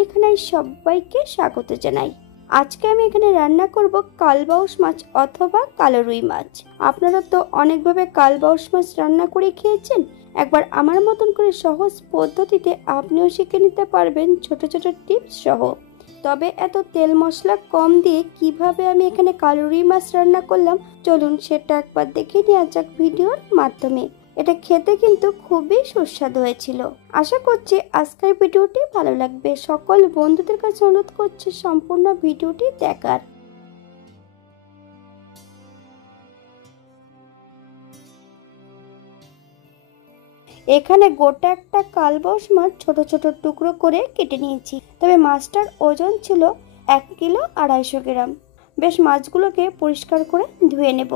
বাঙালিখানায় সবাইকে স্বাগত জানাই। আজকে আমি এখানে রান্না করব কালবাউস মাছ অথবা কালো রুই মাছ। আপনারা তো অনেকভাবে কালবাউস মাছ রান্না করে খেয়েছেন। একবার আমার মতন করে সহজ পদ্ধতিতে আপনিও শিখে নিতে পারবেন ছোট ছোট টিপস সহ। তবে এত তেল মশলা কম দিয়ে কিভাবে আমি এখানে কালো রুই মাছ রান্না করলাম, চলুন সেটা একবার দেখে নেওয়া যাক ভিডিওর মাধ্যমে। এটা খেতে কিন্তু খুবই সুস্বাদু হয়েছিল। আশা করছি আজকের ভিডিওটি ভালো লাগবে। সকল বন্ধুদের কাছে অনুরোধ করছি সম্পূর্ণ ভিডিওটি দেখার। এখানে গোটা একটা কালবাউস মাছ ছোট ছোট টুকরো করে কেটে নিয়েছি। তবে মাছটার ওজন ছিল 1 কিলো 250 গ্রাম। বেশ মাছগুলোকে পরিষ্কার করে ধুয়ে নেব।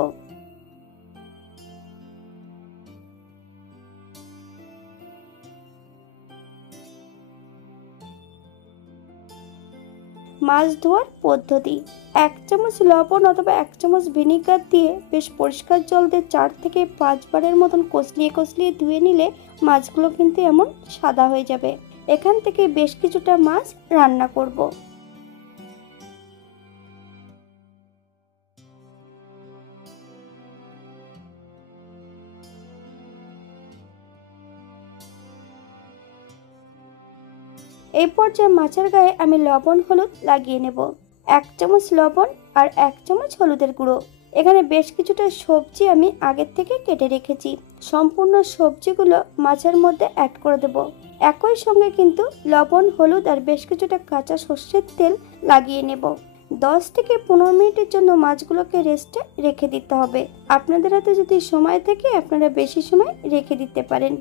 মাছ ধোয়ার পদ্ধতি: 1 চামচ লবণ অথবা 1 চামচ ভিনেগার দিয়ে বেশ পরিষ্কার জল দিয়ে 4 থেকে 5 বারের মতন কষলিয়ে ধুয়ে নিলে মাছগুলো কিন্তু এমন সাদা হয়ে যাবে। এখান থেকে বেশ কিছুটা মাছ রান্না করব। এই পর্যায়ে মাছের গায়ে আমি লবণ হলুদ লাগিয়ে নেব। 1 চামচ লবণ আর 1 চামচ হলুদের গুঁড়ো। এখানে বেশ কিছুটা সবজি আমি আগের থেকে কেটে রেখেছি। সম্পূর্ণ সবজিগুলো মাছের মধ্যে অ্যাড করে দেব। একই সঙ্গে কিন্তু লবণ হলুদ আর বেশ কিছুটা কাঁচা সর্ষের তেল লাগিয়ে নেব। 10 থেকে 15 মিনিটের জন্য মাছগুলোকে রেস্টে রেখে দিতে হবে। আপনাদের হাতে যদি সময় থাকে আপনারা বেশি সময় রেখে দিতে পারেন।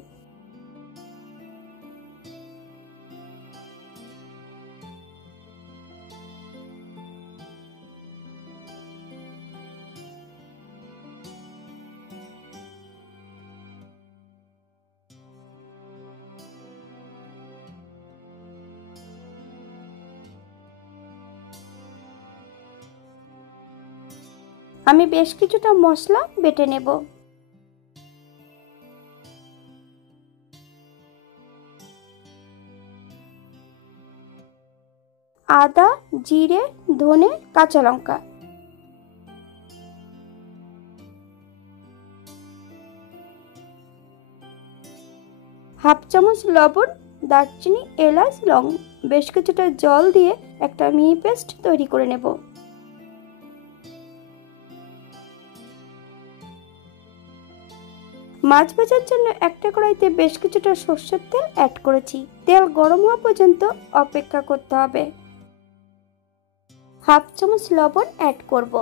আমি বেশ কিছুটা মশলা বেটে নেব। আদা, জিরে, ধনে, কাঁচা লঙ্কা। হাফ চামচ লবণ, দারচিনি, এলাচ, লং। বেশ কিছুটা জল দিয়ে একটা মিহি পেস্ট তৈরি করে নেব। মাছ ভাজার জন্য একটা কড়াইতে বেশ কিছুটা সরষের তেল অ্যাড করেছি। তেল গরম হওয়া পর্যন্ত অপেক্ষা করতে হবে। হাফ চামচ লবণ অ্যাড করব।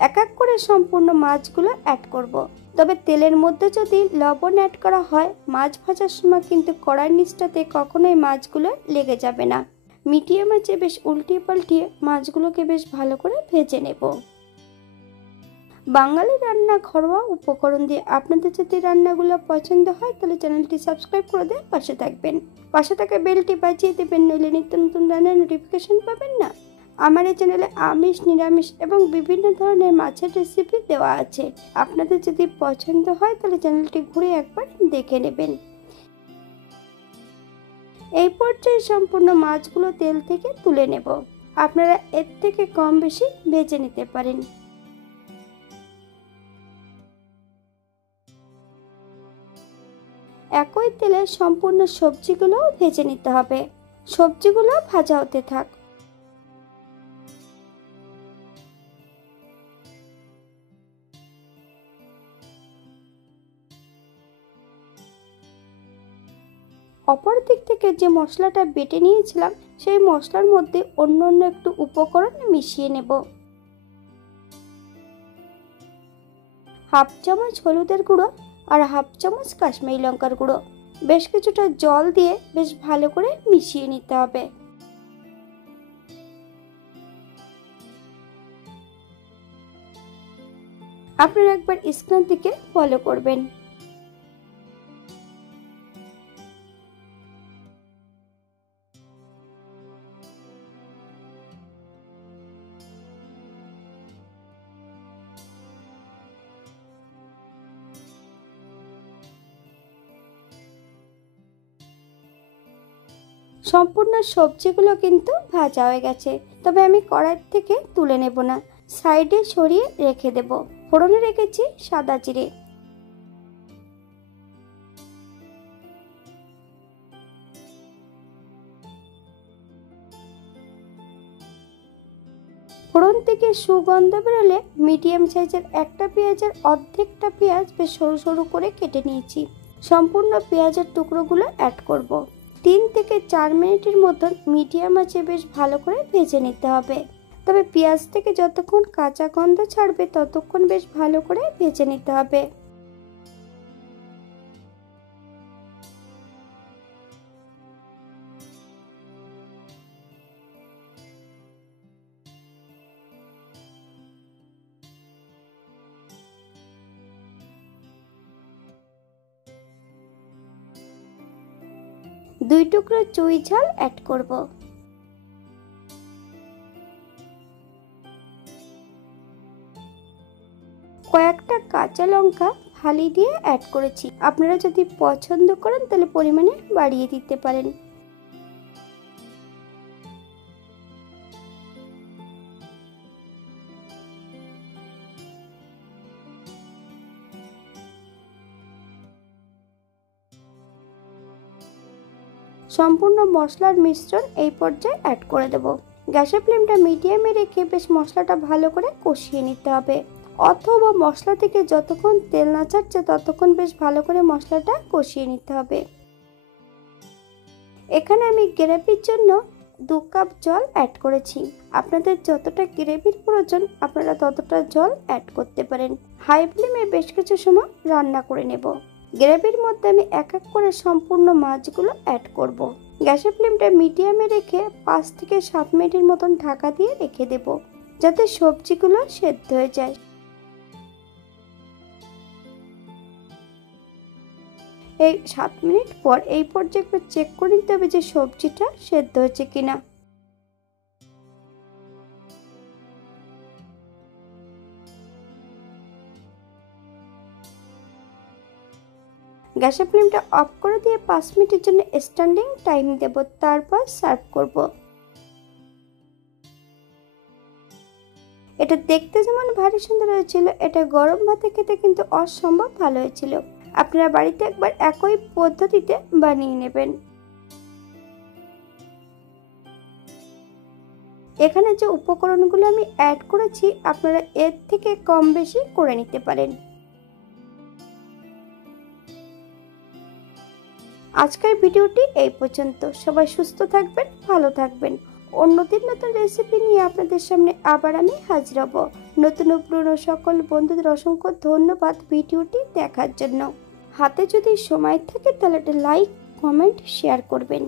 এক এক করে সম্পূর্ণ মাছগুলো অ্যাড করব। তবে তেলের মধ্যে যদি লবণ অ্যাড করা হয়, মাছ ভাজার সময় কিন্তু কড়াইয়ের নিচটাতে কখনোই মাছগুলো লেগে যাবে না। মিডিয়াম আঁচে বেশ উল্টিয়ে পাল্টিয়ে মাছগুলোকে বেশ ভালো করে ভেজে নেব। বাঙালি রান্না ঘরোয়া উপকরণ দিয়ে আপনাদের যদি রান্নাগুলো পছন্দ হয় তাহলে চ্যানেলটি সাবস্ক্রাইব করে দিয়ে পাশে থাকবেন। পাশে থাকা বেলটি বাজিয়ে দেবেন, নইলে নিত্য নতুন রান্নার নোটিফিকেশন পাবেন না। আমার এই চ্যানেলে আমিষ, নিরামিষ এবং বিভিন্ন ধরনের মাছের রেসিপি দেওয়া আছে। আপনাদের যদি পছন্দ হয় তাহলে চ্যানেলটি ঘুরে একবার দেখে নেবেন। এই পর্যায়ে সম্পূর্ণ মাছগুলো তেল থেকে তুলে নেব। আপনারা এর থেকে কম বেশি ভেজে নিতে পারেন। একই তেলে সম্পূর্ণ সবজিগুলো ভেজে নিতে হবে। সবজিগুলো ভাজা হতে থাক। অপর দিক থেকে যে মশলাটা বেটে নিয়েছিলাম সেই মশলার মধ্যে অন্য একটু উপকরণ মিশিয়ে নেব। হাফ চামচ হলুদের গুঁড়ো আর হাফ চামচ কাশ্মীরি লঙ্কার গুঁড়ো। বেশ কিছুটা জল দিয়ে বেশ ভালো করে মিশিয়ে নিতে হবে। আপনারা একবার স্ক্রিন থেকে ফলো করবেন। সম্পূর্ণ সবজিগুলো কিন্তু ভাজা হয়ে গেছে, তবে আমি কড়াই থেকে তুলে নেব না, সাইডে সরিয়ে রেখে দেব। ফোড়নে রেখেছি সাদা জিরে, ফোড়ন থেকে সুগন্ধ বেরোলে মিডিয়াম সাইজের একটা পেঁয়াজের অর্ধেকটা পেঁয়াজ বেশ সরু সরু করে কেটে নিয়েছি, সম্পূর্ণ পেঁয়াজের টুকরোগুলো অ্যাড করব। 3 থেকে 4 মিনিটের মতন মিডিয়াম আঁচে বেশ ভালো করে ভেজে নিতে হবে। তবে পেঁয়াজ থেকে যতক্ষণ কাঁচা গন্ধ ছাড়বে ততক্ষণ বেশ ভালো করে ভেজে নিতে হবে। দুই টুকরো চুই ঝাল অ্যাড করব। কয়েকটা কাঁচা লঙ্কা ফালি দিয়ে অ্যাড করেছি, আপনারা যদি পছন্দ করেন তাহলে পরিমাণে বাড়িয়ে দিতে পারেন। সম্পূর্ণ মশলার মিশ্রণ এই পর্যায়ে অ্যাড করে দেব। গ্যাসের ফ্লেমটা মিডিয়ামে রেখে বেশ মশলাটা ভালো করে কষিয়ে নিতে হবে, অথবা মশলা থেকে যতক্ষণ তেল না ছাড়ছে ততক্ষণ বেশ ভালো করে মশলাটা কষিয়ে নিতে হবে। এখানে আমি গ্রেভির জন্য 2 কাপ জল অ্যাড করেছি, আপনাদের যতটা গ্রেভির প্রয়োজন আপনারা ততটা জল অ্যাড করতে পারেন। হাই ফ্লেমে বেশ কিছু সময় রান্না করে নেব। গ্রেভির মধ্যে আমি এক এক করে সম্পূর্ণ মাছগুলো অ্যাড করব। গ্যাসের ফ্লেমটা মিডিয়ামে রেখে 5 থেকে 7 মিনিটের মতন ঢাকা দিয়ে রেখে দেব, যাতে সবজিগুলো সেদ্ধ হয়ে যায়। এই 7 মিনিট পর এই পর্যায়ে একবার চেক করে নিতে হবে যে সবজিটা সেদ্ধ হয়েছে কিনা। গ্যাসের ফ্লেমটা অফ করে দিয়ে 5 মিনিটের জন্য স্ট্যান্ডিং টাইম দেব, তারপর সার্ভ করব। এটা দেখতে যেমন ভারী সুন্দর হয়েছিল, এটা গরম ভাতে খেতে কিন্তু অসম্ভব ভালো হয়েছিল। আপনারা বাড়িতে একবার একই পদ্ধতিতে বানিয়ে নেবেন। এখানে যে উপকরণগুলো আমি অ্যাড করেছি আপনারা এর থেকে কম বেশি করে নিতে পারেন। আজকের ভিডিওটি এই পর্যন্ত। সবাই সুস্থ থাকবেন, ভালো থাকবেন। অন্যদিন নতুন রেসিপি নিয়ে আপনাদের সামনে আবার আমি হাজির হব। নতুন ও পুরনো সকল বন্ধুদের অসংখ্য ধন্যবাদ ভিডিওটি দেখার জন্য। হাতে যদি সময় থাকে তাহলে একটা লাইক, কমেন্ট, শেয়ার করবেন।